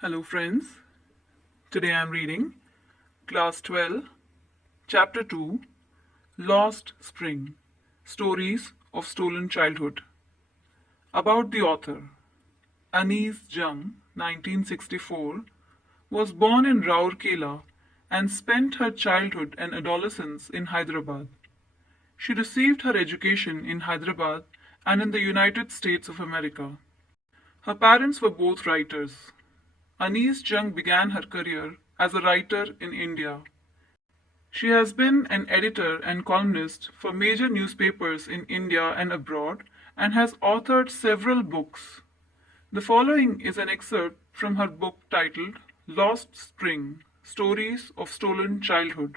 Hello, friends. Today I am reading Class 12, Chapter 2 Lost Spring Stories of Stolen Childhood. About the author. Anise Jung, 1964, was born in Rourkela and spent her childhood and adolescence in Hyderabad. She received her education in Hyderabad and in the United States of America. Her parents were both writers. Anise Jung began her career as a writer in India. She has been an editor and columnist for major newspapers in India and abroad and has authored several books. The following is an excerpt from her book titled Lost Spring Stories of Stolen Childhood.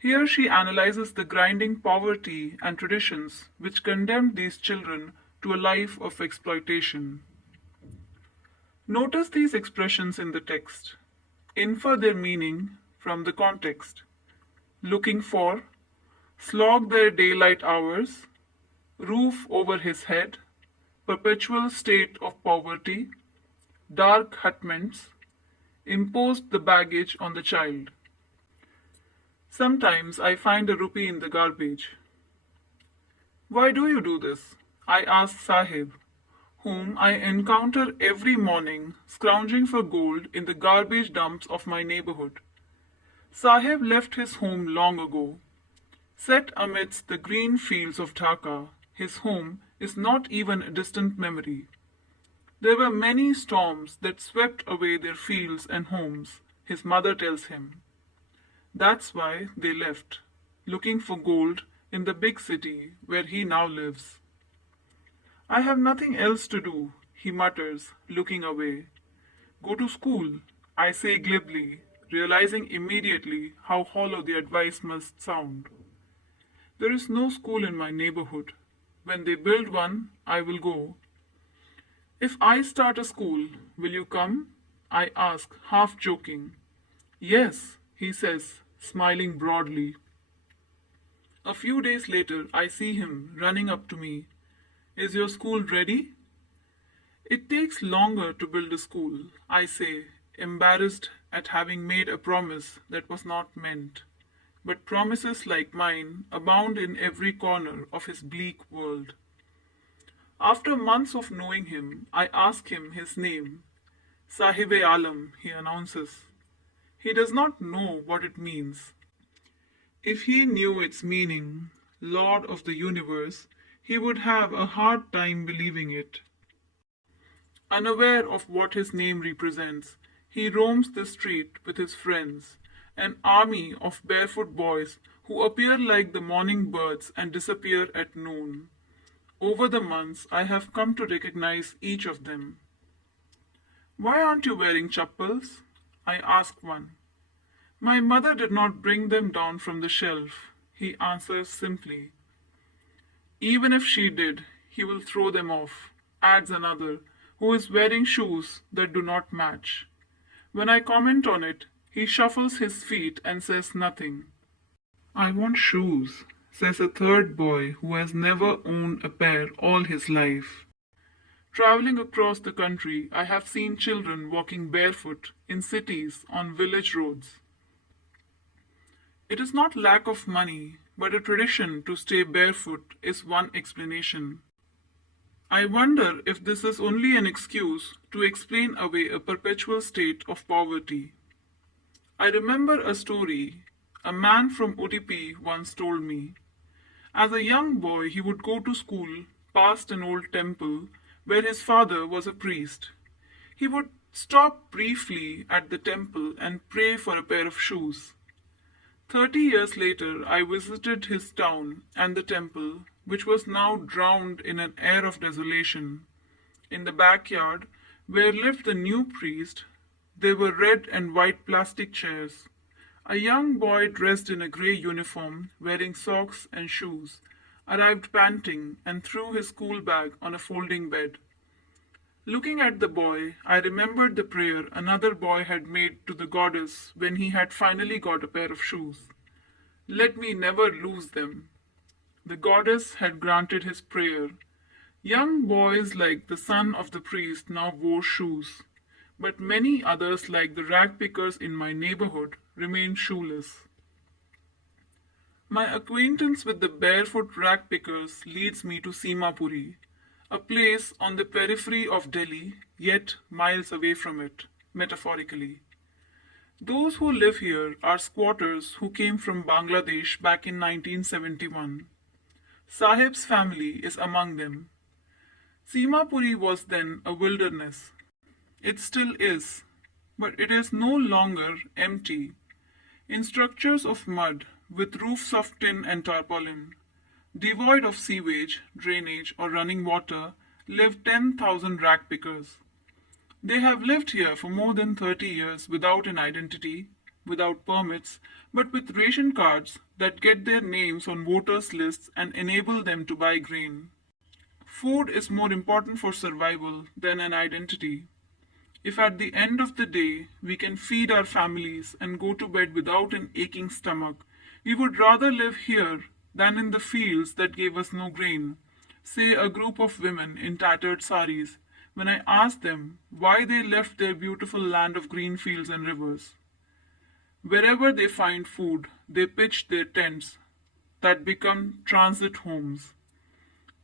Here she analyzes the grinding poverty and traditions which condemned these children to a life of exploitation. Notice these expressions in the text. Infer their meaning from the context. Looking for, slog their daylight hours, roof over his head, perpetual state of poverty, dark hutments, imposed the baggage on the child. Sometimes I find a rupee in the garbage. Why do you do this? I ask Sahib, whom I encounter every morning scrounging for gold in the garbage dumps of my neighborhood. Sahib left his home long ago. Set amidst the green fields of Dhaka, his home is not even a distant memory. There were many storms that swept away their fields and homes, his mother tells him. That's why they left, looking for gold in the big city where he now lives. I have nothing else to do, he mutters, looking away. Go to school, I say glibly, realizing immediately how hollow the advice must sound. There is no school in my neighborhood. When they build one, I will go. If I start a school, will you come? I ask, half joking. Yes, he says, smiling broadly. A few days later, I see him running up to me. Is your school ready? It takes longer to build a school, I say, embarrassed at having made a promise that was not meant. But promises like mine abound in every corner of his bleak world. After months of knowing him, I ask him his name. Sahib-e-Alam, he announces. He does not know what it means. If he knew its meaning, Lord of the Universe, he would have a hard time believing it. Unaware of what his name represents, he roams the street with his friends, an army of barefoot boys who appear like the morning birds and disappear at noon. Over the months, I have come to recognize each of them. Why aren't you wearing chappals? I ask one. My mother did not bring them down from the shelf, he answers simply. Even if she did, he will throw them off, adds another, who is wearing shoes that do not match. When I comment on it, he shuffles his feet and says nothing. I want shoes, says a third boy who has never owned a pair all his life. Traveling across the country, I have seen children walking barefoot in cities on village roads. It is not lack of money, but a tradition to stay barefoot is one explanation. I wonder if this is only an excuse to explain away a perpetual state of poverty. I remember a story a man from Udupi once told me. As a young boy, he would go to school past an old temple where his father was a priest. He would stop briefly at the temple and pray for a pair of shoes. 30 years later, I visited his town and the temple, which was now drowned in an air of desolation. In the backyard, where lived the new priest, there were red and white plastic chairs. A young boy dressed in a grey uniform, wearing socks and shoes, arrived panting and threw his school bag on a folding bed. Looking at the boy, I remembered the prayer another boy had made to the goddess when he had finally got a pair of shoes. Let me never lose them. The goddess had granted his prayer. Young boys like the son of the priest now wore shoes. but many others, like the rag pickers in my neighborhood, remain shoeless. My acquaintance with the barefoot rag pickers leads me to Simapuri, a place on the periphery of Delhi, yet miles away from it, metaphorically. Those who live here are squatters who came from Bangladesh back in 1971. Sahib's family is among them. Simapuri was then a wilderness. It still is, but it is no longer empty. In structures of mud with roofs of tin and tarpaulin, devoid of sewage, drainage, or running water, live 10,000 rag pickers. They have lived here for more than 30 years without an identity, without permits, but with ration cards that get their names on voters' lists and enable them to buy grain. Food is more important for survival than an identity. If at the end of the day we can feed our families and go to bed without an aching stomach, we would rather live here than in the fields that gave us no grain, say a group of women in tattered saris, when I asked them why they left their beautiful land of green fields and rivers. Wherever they find food, they pitch their tents that become transit homes.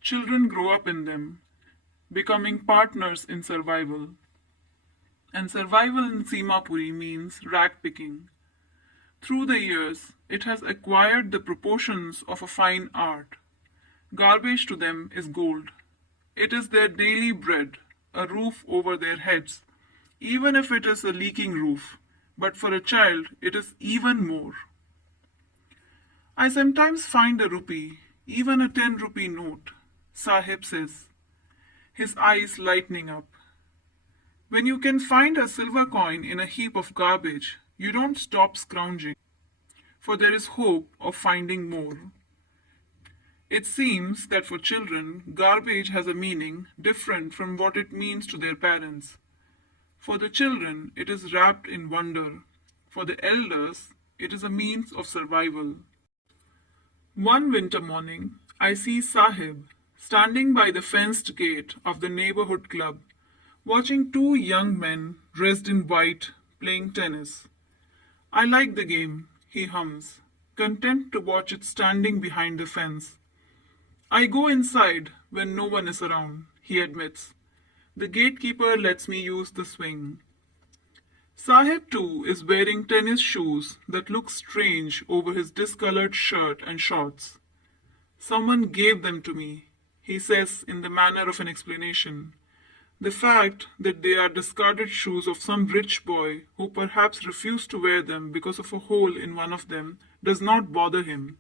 Children grow up in them, becoming partners in survival. And survival in Simapuri means rag picking. Through the years, it has acquired the proportions of a fine art. Garbage to them is gold. It is their daily bread, a roof over their heads, even if it is a leaking roof, but for a child it is even more. I sometimes find a rupee, even a 10 rupee note, Sahib says, his eyes lightening up. When you can find a silver coin in a heap of garbage, you don't stop scrounging, for there is hope of finding more. It seems that for children, garbage has a meaning different from what it means to their parents. For the children, it is wrapped in wonder. For the elders, it is a means of survival. One winter morning, I see Sahib standing by the fenced gate of the neighborhood club, watching two young men dressed in white playing tennis. I like the game, he hums, content to watch it standing behind the fence. I go inside when no one is around, he admits. The gatekeeper lets me use the swing. Sahib too is wearing tennis shoes that look strange over his discolored shirt and shorts. Someone gave them to me, he says in the manner of an explanation. The fact that they are discarded shoes of some rich boy who perhaps refused to wear them because of a hole in one of them does not bother him.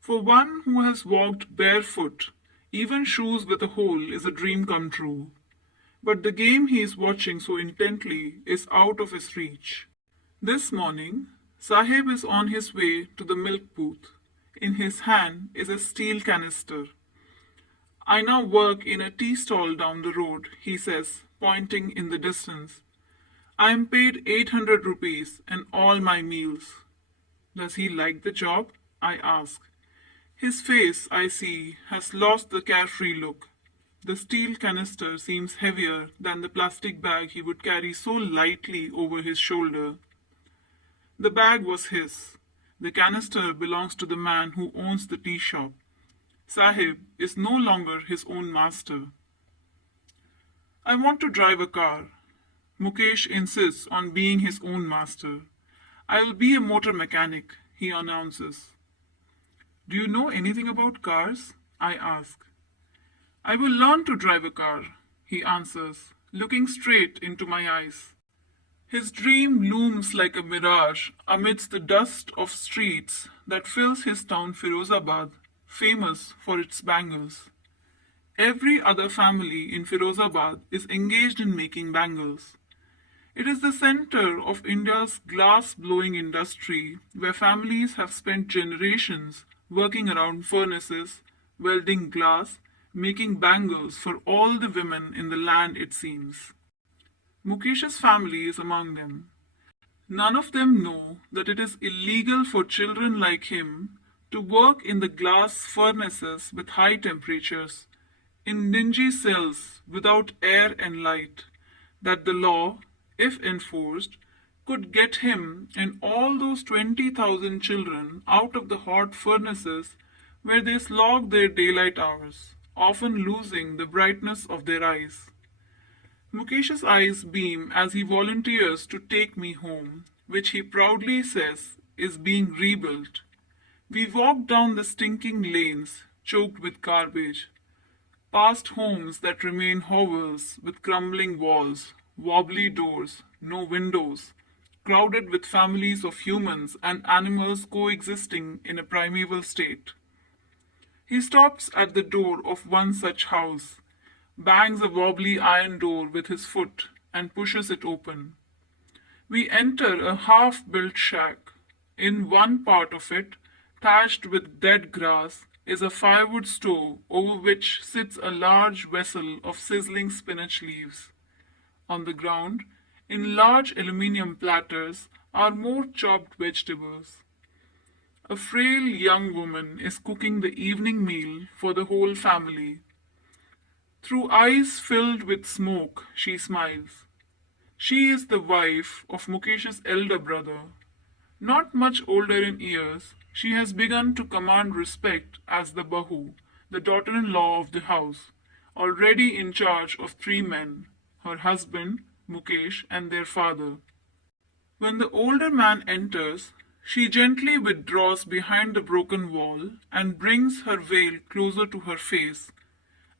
For one who has walked barefoot, even shoes with a hole is a dream come true. But the game he is watching so intently is out of his reach. This morning, Sahib is on his way to the milk booth. In his hand is a steel canister. I now work in a tea stall down the road, he says, pointing in the distance. I am paid 800 rupees and all my meals. Does he like the job? I ask. His face, I see, has lost the carefree look. The steel canister seems heavier than the plastic bag he would carry so lightly over his shoulder. The bag was his. The canister belongs to the man who owns the tea shop. Sahib is no longer his own master. I want to drive a car. Mukesh insists on being his own master. I will be a motor mechanic, he announces. Do you know anything about cars? I ask. I will learn to drive a car, he answers, looking straight into my eyes. His dream looms like a mirage amidst the dust of streets that fills his town Firozabad, famous for its bangles. Every other family in Firozabad is engaged in making bangles. It is the center of India's glass-blowing industry, where families have spent generations working around furnaces, welding glass, making bangles for all the women in the land, it seems. Mukesh's family is among them. None of them know that it is illegal for children like him to work in the glass furnaces with high temperatures, in dingy cells without air and light, that the law, if enforced, could get him and all those 20,000 children out of the hot furnaces where they slog their daylight hours, often losing the brightness of their eyes. Mukesh's eyes beam as he volunteers to take me home, which he proudly says is being rebuilt. We walk down the stinking lanes, choked with garbage, past homes that remain hovels with crumbling walls, wobbly doors, no windows, crowded with families of humans and animals coexisting in a primeval state. He stops at the door of one such house, bangs a wobbly iron door with his foot, and pushes it open. We enter a half-built shack. In one part of it, thatched with dead grass, is a firewood stove over which sits a large vessel of sizzling spinach leaves. On the ground, in large aluminium platters, are more chopped vegetables. A frail young woman is cooking the evening meal for the whole family. Through eyes filled with smoke, she smiles. She is the wife of Mukesh's elder brother. Not much older in years, she has begun to command respect as the Bahu, the daughter-in-law of the house, already in charge of 3 men, her husband, Mukesh, and their father. When the older man enters, she gently withdraws behind the broken wall and brings her veil closer to her face.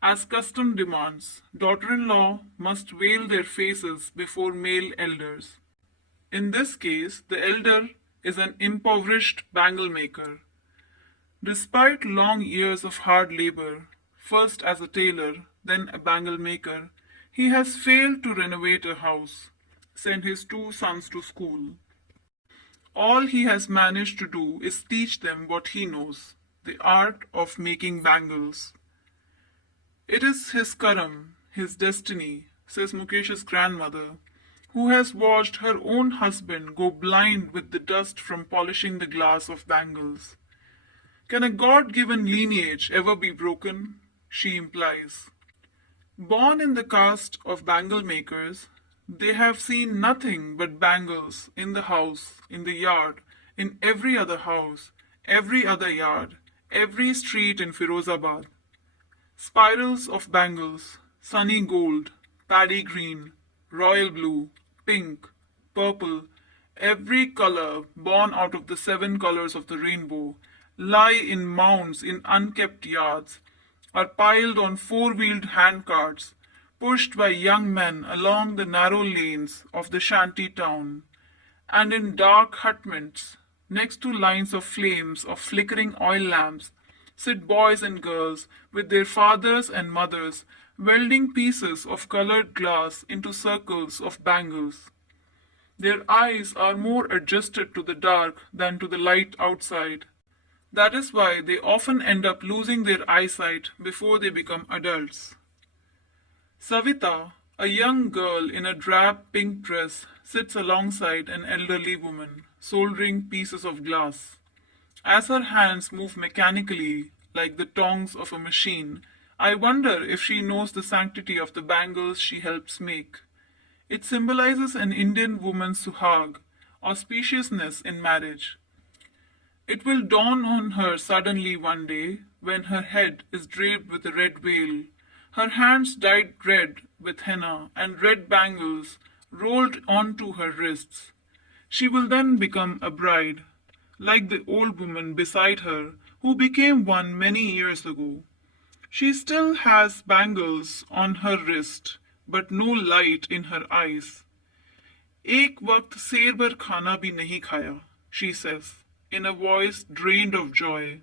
As custom demands, daughter-in-law must veil their faces before male elders. In this case, the elder is an impoverished bangle maker. Despite long years of hard labor, first as a tailor, then a bangle maker, he has failed to renovate a house, send his 2 sons to school. All he has managed to do is teach them what he knows, the art of making bangles. It is his karam, his destiny, says Mukesh's grandmother, who has watched her own husband go blind with the dust from polishing the glass of bangles. Can a God-given lineage ever be broken? She implies. Born in the caste of bangle makers, they have seen nothing but bangles in the house, in the yard, in every other house, every other yard, every street in Firozabad. Spirals of bangles, sunny gold, paddy green, royal blue, pink, purple, every color born out of the 7 colors of the rainbow, lie in mounds in unkept yards, are piled on 4-wheeled handcarts, pushed by young men along the narrow lanes of the shanty town, and in dark hutments, next to lines of flames of flickering oil lamps, sit boys and girls with their fathers and mothers welding pieces of colored glass into circles of bangles. Their eyes are more adjusted to the dark than to the light outside. That is why they often end up losing their eyesight before they become adults. Savita, a young girl in a drab pink dress, sits alongside an elderly woman, soldering pieces of glass. As her hands move mechanically, like the tongs of a machine, I wonder if she knows the sanctity of the bangles she helps make. It symbolizes an Indian woman's suhag, auspiciousness in marriage. It will dawn on her suddenly one day, when her head is draped with a red veil, her hands dyed red with henna, and red bangles rolled onto her wrists. She will then become a bride, like the old woman beside her, who became one many years ago. She still has bangles on her wrist, but no light in her eyes. "Ek waqt ser bar khana bhi nahi khaya," she says, in a voice drained of joy.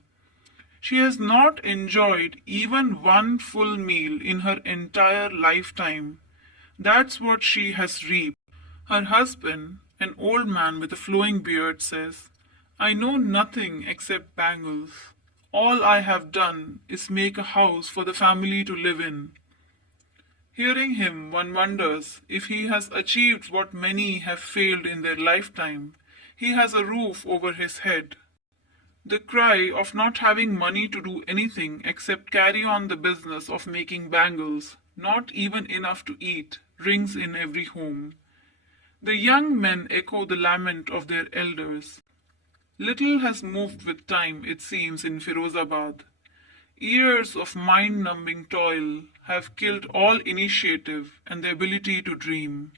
She has not enjoyed even one full meal in her entire lifetime. That's what she has reaped. Her husband, an old man with a flowing beard, says, "I know nothing except bangles. All I have done is make a house for the family to live in." Hearing him, one wonders if he has achieved what many have failed in their lifetime. He has a roof over his head. The cry of not having money to do anything except carry on the business of making bangles, not even enough to eat, rings in every home. The young men echo the lament of their elders. Little has moved with time, it seems, in Firozabad. Years of mind-numbing toil have killed all initiative and the ability to dream.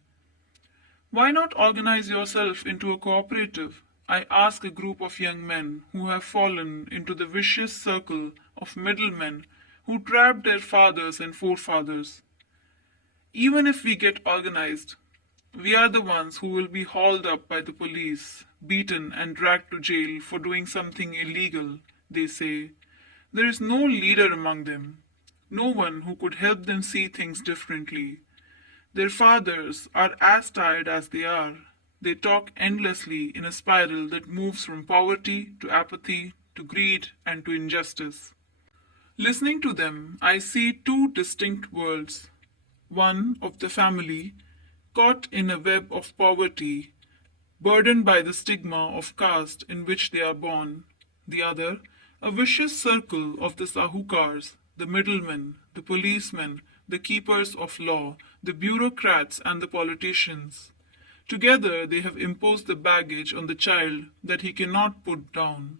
Why not organize yourself into a cooperative? I ask a group of young men who have fallen into the vicious circle of middlemen who trapped their fathers and forefathers. Even if we get organized, we are the ones who will be hauled up by the police, beaten and dragged to jail for doing something illegal, they say. There is no leader among them, no one who could help them see things differently. Their fathers are as tired as they are. They talk endlessly in a spiral that moves from poverty to apathy to greed and to injustice. Listening to them, I see two distinct worlds. One of the family, caught in a web of poverty, burdened by the stigma of caste in which they are born. The other, a vicious circle of the sahukars, the middlemen, the policemen, the keepers of law, the bureaucrats and the politicians. Together they have imposed the baggage on the child that he cannot put down.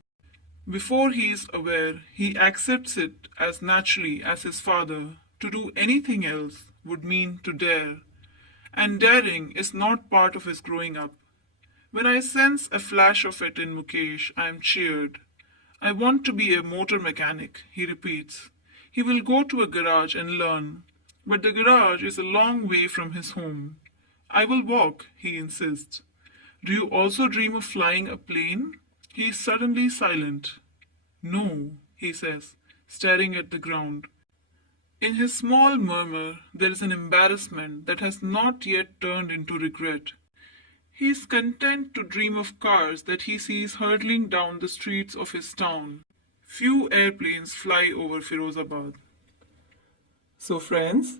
Before he is aware, he accepts it as naturally as his father. To do anything else would mean to dare. And daring is not part of his growing up. When I sense a flash of it in Mukesh, I am cheered. I want to be a motor mechanic, he repeats. He will go to a garage and learn. But the garage is a long way from his home. I will walk, he insists. Do you also dream of flying a plane? He is suddenly silent. No, he says, staring at the ground. In his small murmur, there is an embarrassment that has not yet turned into regret. He is content to dream of cars that he sees hurtling down the streets of his town. Few airplanes fly over Firozabad. So friends,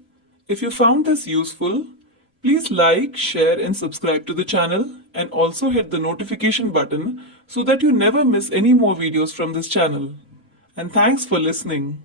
if you found this useful, please like, share and subscribe to the channel and also hit the notification button so that you never miss any more videos from this channel. And thanks for listening.